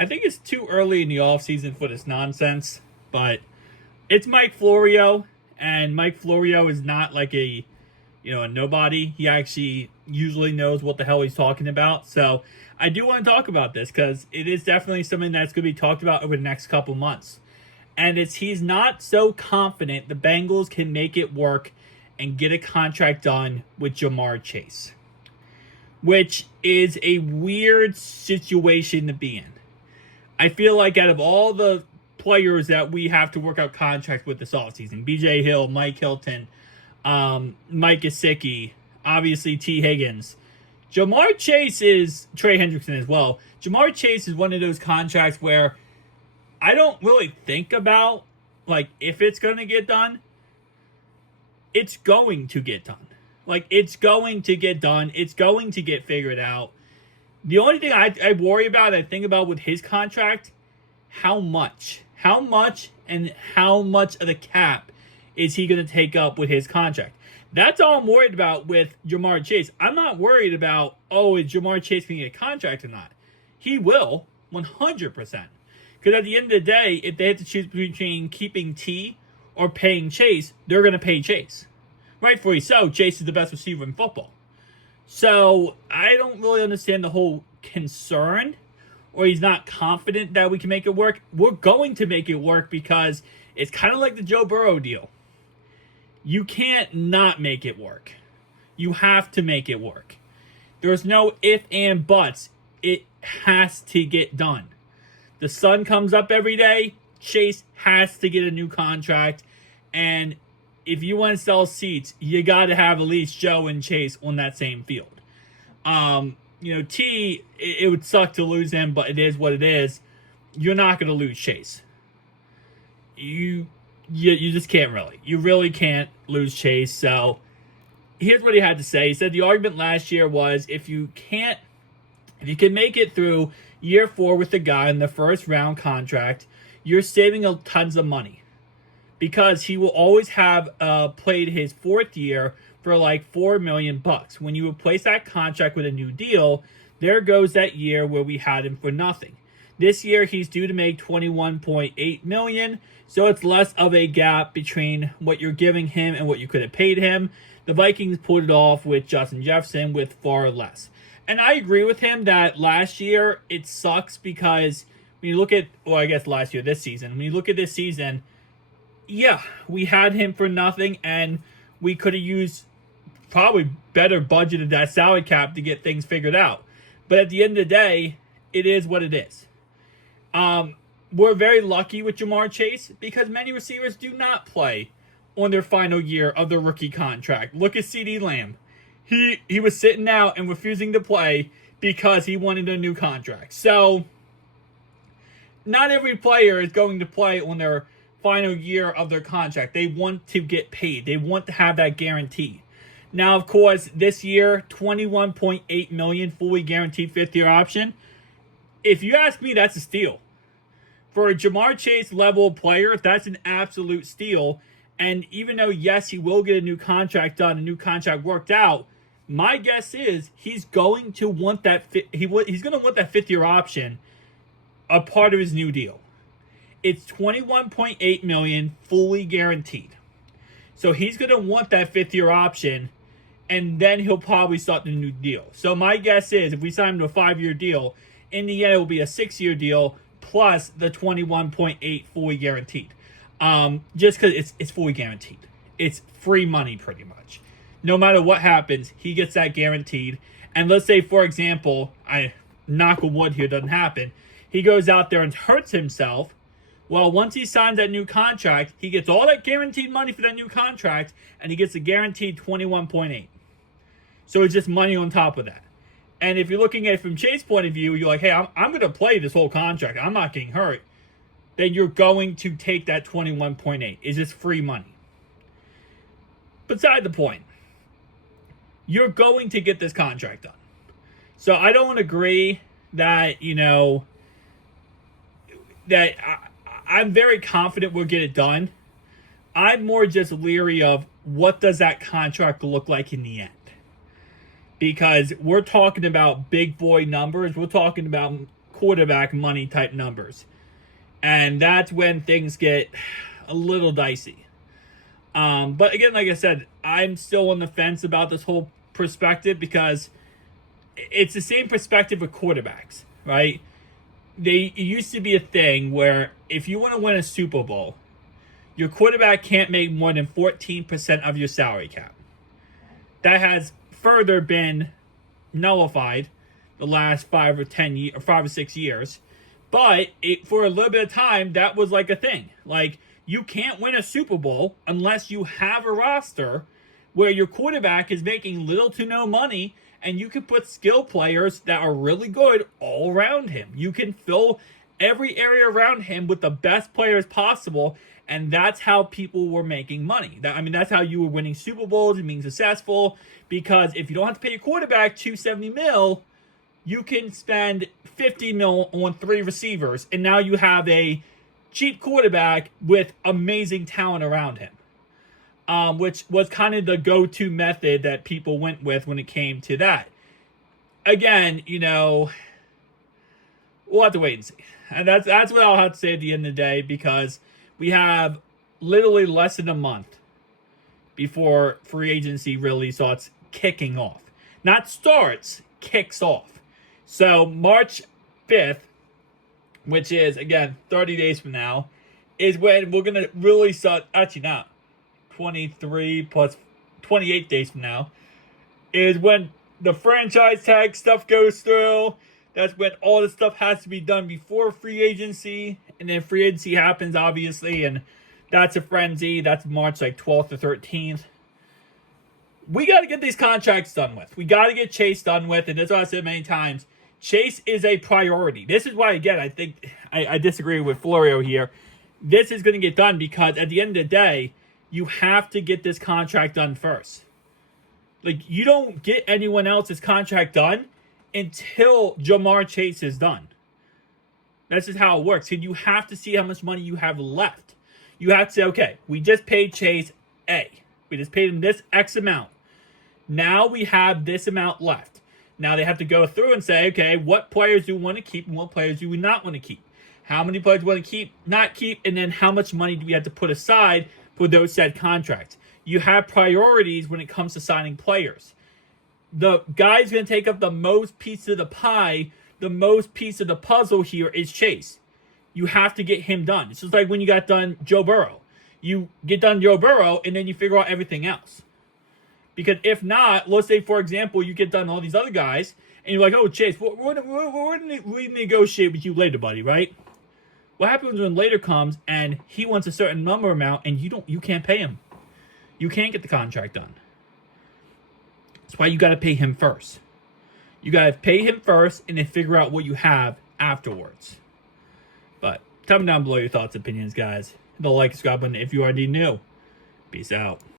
I think it's too early in the offseason for this nonsense, but it's Mike Florio, and Mike Florio is not like a nobody. He actually usually knows what the hell he's talking about. So I do want to talk about this because it is definitely something that's going to be talked about over the next couple months. And he's not so confident the Bengals can make it work and get a contract done with Jamar Chase, which is a weird situation to be in. I feel like out of all the players that we have to work out contracts with this offseason, BJ Hill, Mike Hilton, Mike Gesicki, obviously T. Higgins, Jamar Chase is Trey Hendrickson as well. Jamar Chase is one of those contracts where I don't really think about like if it's going to get done. It's going to get done. Like it's going to get done. It's going to get figured out. The only thing I worry about, I think about with his contract, how much and how much of the cap is he going to take up with his contract? That's all I'm worried about with Jamar Chase. I'm not worried about, is Jamar Chase going to get a contract or not? He will, 100%. Because at the end of the day, if they have to choose between keeping T or paying Chase, they're going to pay Chase. Rightfully so, Chase is the best receiver in football. So I don't really understand the whole concern, or he's not confident that we can make it work. We're going to make it work because it's kind of like the Joe Burrow deal. You can't not make it work. You have to make it work. There's no if and buts. It has to get done. The sun comes up every day. Chase has to get a new contract. And if you want to sell seats, you got to have at least Joe and Chase on that same field. T, it would suck to lose him, but it is what it is. You're not going to lose Chase. You just can't really. You really can't lose Chase. So here's what he had to say. He said the argument last year was if you can make it through year 4 with the guy in the first round contract, you're saving tons of money. Because he will always have played his 4th year for like $4 million. When you replace that contract with a new deal, there goes that year where we had him for nothing. This year he's due to make $21.8 million, so it's less of a gap between what you're giving him and what you could have paid him. The Vikings pulled it off with Justin Jefferson with far less. And I agree with him that last year it sucks because when you look at, this season, when you look at this season, yeah, we had him for nothing, and we could have used probably better budgeted that salary cap to get things figured out. But at the end of the day, it is what it is. We're very lucky with Jamar Chase because many receivers do not play on their final year of their rookie contract. Look at CeeDee Lamb. He was sitting out and refusing to play because he wanted a new contract. So, not every player is going to play on their final year of their contract. They want to get paid. They want to have that guarantee. Now, of course, this year, $21.8 million fully guaranteed 5th-year option. If you ask me, that's a steal. For a Jamar Chase level player, that's an absolute steal. And even though, yes, he will get a new contract done, a new contract worked out, my guess is he's going to want that he's going to want that 5th-year option a part of his new deal. It's $21.8 million fully guaranteed. So he's going to want that 5th-year option, and then he'll probably start the new deal. So my guess is if we sign him to a 5-year deal, in the end it will be a 6-year deal plus the 21.8 fully guaranteed. Just because it's fully guaranteed. It's free money pretty much. No matter what happens, he gets that guaranteed. And let's say, for example, I knock on wood here, doesn't happen. He goes out there and hurts himself. Well, once he signs that new contract, he gets all that guaranteed money for that new contract, and he gets a guaranteed 21.8. So it's just money on top of that. And if you're looking at it from Chase's point of view, you're like, hey, I'm going to play this whole contract. I'm not getting hurt. Then you're going to take that 21.8. It's just free money. Beside the point, you're going to get this contract done. So I don't agree that, I'm very confident we'll get it done. I'm more just leery of what does that contract look like in the end. Because we're talking about big boy numbers. We're talking about quarterback money type numbers. And that's when things get a little dicey. But again, like I said, I'm still on the fence about this whole perspective because it's the same perspective with quarterbacks, right? It used to be a thing where if you want to win a Super Bowl, your quarterback can't make more than 14% of your salary cap. That has further been nullified the last 5 or 6 years. But for a little bit of time, that was like a thing. Like, you can't win a Super Bowl unless you have a roster where your quarterback is making little to no money, and you can put skill players that are really good all around him. You can fill every area around him with the best players possible, and that's how people were making money. That's how you were winning Super Bowls and being successful, because if you don't have to pay your quarterback $270 million, you can spend $50 million on 3 receivers, and now you have a cheap quarterback with amazing talent around him. Which was kind of the go-to method that people went with when it came to that. Again, we'll have to wait and see. And that's what I'll have to say at the end of the day, because we have literally less than a month before free agency really starts kicking off. Not starts, kicks off. So March 5th, which is, again, 30 days from now, is when we're going to really start, actually not, 23 plus 28 days from now, is when the franchise tag stuff goes through. That's when all this stuff has to be done before free agency. And then free agency happens, obviously, and that's a frenzy. That's March 12th or 13th. We got to get these contracts done with. We got to get Chase done with. And that's what I said many times. Chase is a priority. This is why, again, I think I disagree with Florio here. This is going to get done because at the end of the day, you have to get this contract done first. Like, you don't get anyone else's contract done until Jamar Chase is done. That's just how it works. And you have to see how much money you have left. You have to say, okay, we just paid Chase A. We just paid him this X amount. Now we have this amount left. Now they have to go through and say, okay, what players do we want to keep and what players do we not want to keep? How many players do we want to keep, not keep, and then how much money do we have to put aside for those said contracts? You have priorities when it comes to signing players. The guy's going to take up the most piece of the pie, the most piece of the puzzle here is Chase. You have to get him done. It's just like when you got done Joe Burrow. You get done Joe Burrow, and then you figure out everything else. Because if not, let's say, for example, you get done all these other guys, and you're like, oh, Chase, we're going to negotiate with you later, buddy, right? What happens when later comes and he wants a certain number amount and you can't pay him? You can't get the contract done. That's why you got to pay him first. You got to pay him first and then figure out what you have afterwards. But tell me down below your thoughts and opinions, guys. Hit the like, subscribe button if you already new. Peace out.